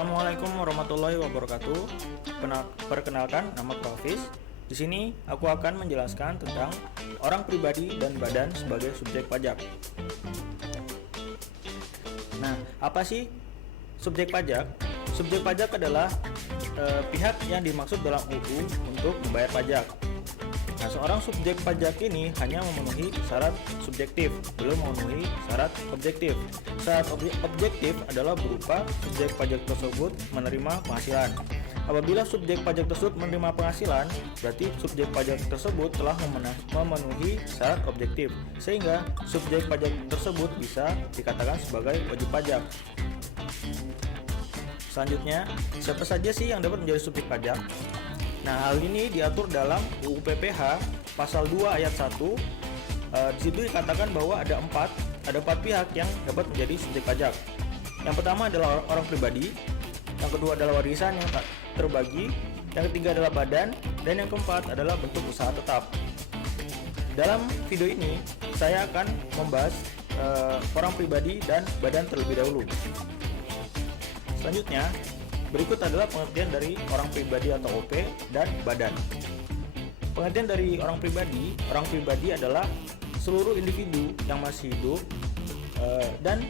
Assalamualaikum warahmatullahi wabarakatuh. Perkenalkan, nama Profis. Di sini aku akan menjelaskan tentang orang pribadi dan badan sebagai subjek pajak. Nah, apa sih subjek pajak? Subjek pajak adalah pihak yang dimaksud dalam UU untuk membayar pajak. Nah, seorang subjek pajak ini hanya memenuhi syarat subjektif, belum memenuhi syarat objektif. Syarat objektif adalah berupa subjek pajak tersebut menerima penghasilan. Apabila subjek pajak tersebut menerima penghasilan, berarti subjek pajak tersebut telah memenuhi syarat objektif, sehingga subjek pajak tersebut bisa dikatakan sebagai wajib pajak. Selanjutnya, siapa saja sih yang dapat menjadi subjek pajak? Nah, hal ini diatur dalam UU PPH pasal 2 ayat 1. Di situ dikatakan bahwa ada empat pihak yang dapat menjadi subjek pajak. Yang pertama adalah orang pribadi, yang kedua adalah warisan yang tak terbagi, yang ketiga adalah badan, dan yang keempat adalah bentuk usaha tetap. Dalam video ini saya akan membahas orang pribadi dan badan terlebih dahulu. Selanjutnya, berikut adalah pengertian dari orang pribadi atau OP dan badan. Pengertian dari orang pribadi adalah seluruh individu yang masih hidup dan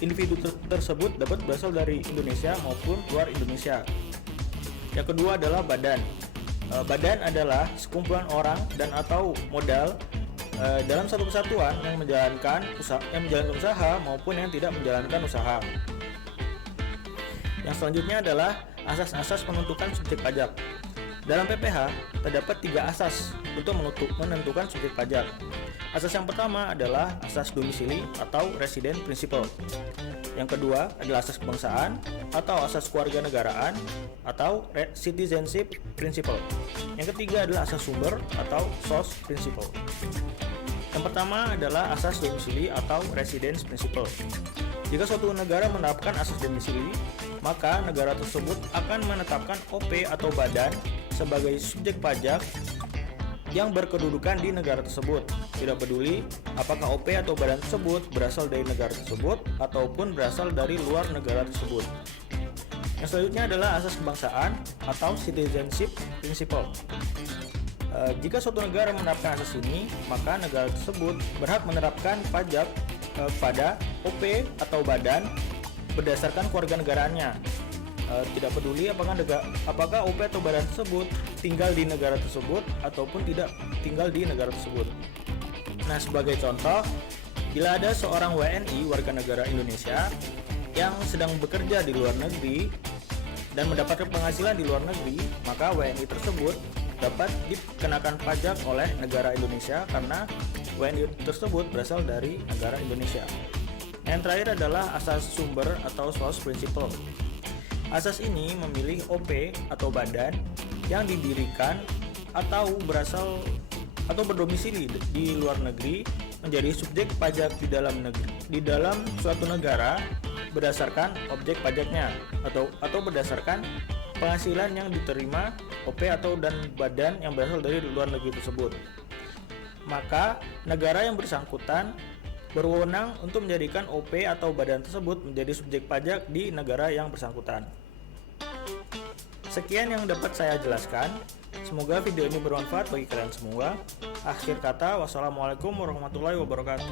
individu tersebut dapat berasal dari Indonesia maupun luar Indonesia. Yang kedua adalah badan. Badan adalah sekumpulan orang dan atau modal dalam satu kesatuan yang menjalankan usaha maupun yang tidak menjalankan usaha. Yang selanjutnya adalah asas-asas penentukan subjek pajak. Dalam PPH terdapat 3 asas untuk menentukan subjek pajak. Asas yang pertama adalah asas domisili atau resident principle. Yang kedua adalah asas kebangsaan atau asas kewarganegaraan atau citizenship principle. Yang ketiga adalah asas sumber atau source principle. Yang pertama adalah asas domisili atau residence principle. Jika suatu negara menerapkan asas domisili, maka negara tersebut akan menetapkan OP atau badan sebagai subjek pajak yang berkedudukan di negara tersebut. Tidak peduli apakah OP atau badan tersebut berasal dari negara tersebut ataupun berasal dari luar negara tersebut. Yang selanjutnya adalah asas kebangsaan atau citizenship principle. Jika suatu negara menerapkan asas ini, maka negara tersebut berhak menerapkan pajak pada OP atau badan berdasarkan kewarganegaraannya. Tidak peduli apakah OP atau badan tersebut tinggal di negara tersebut ataupun tidak tinggal di negara tersebut. Nah, sebagai contoh, bila ada seorang WNI warga negara Indonesia yang sedang bekerja di luar negeri dan mendapatkan penghasilan di luar negeri, maka WNI tersebut dapat dikenakan pajak oleh negara Indonesia karena WNI tersebut berasal dari negara Indonesia. Yang terakhir adalah asas sumber atau source principle. Asas ini memilih OP atau badan yang didirikan atau berasal atau berdomisili di luar negeri menjadi subjek pajak di dalam suatu negara berdasarkan objek pajaknya atau berdasarkan penghasilan yang diterima OP atau dan badan yang berasal dari luar negeri tersebut. Maka negara yang bersangkutan berwenang untuk menjadikan OP atau badan tersebut menjadi subjek pajak di negara yang bersangkutan. Sekian yang dapat saya jelaskan. Semoga video ini bermanfaat bagi kalian semua. Akhir kata, wassalamualaikum warahmatullahi wabarakatuh.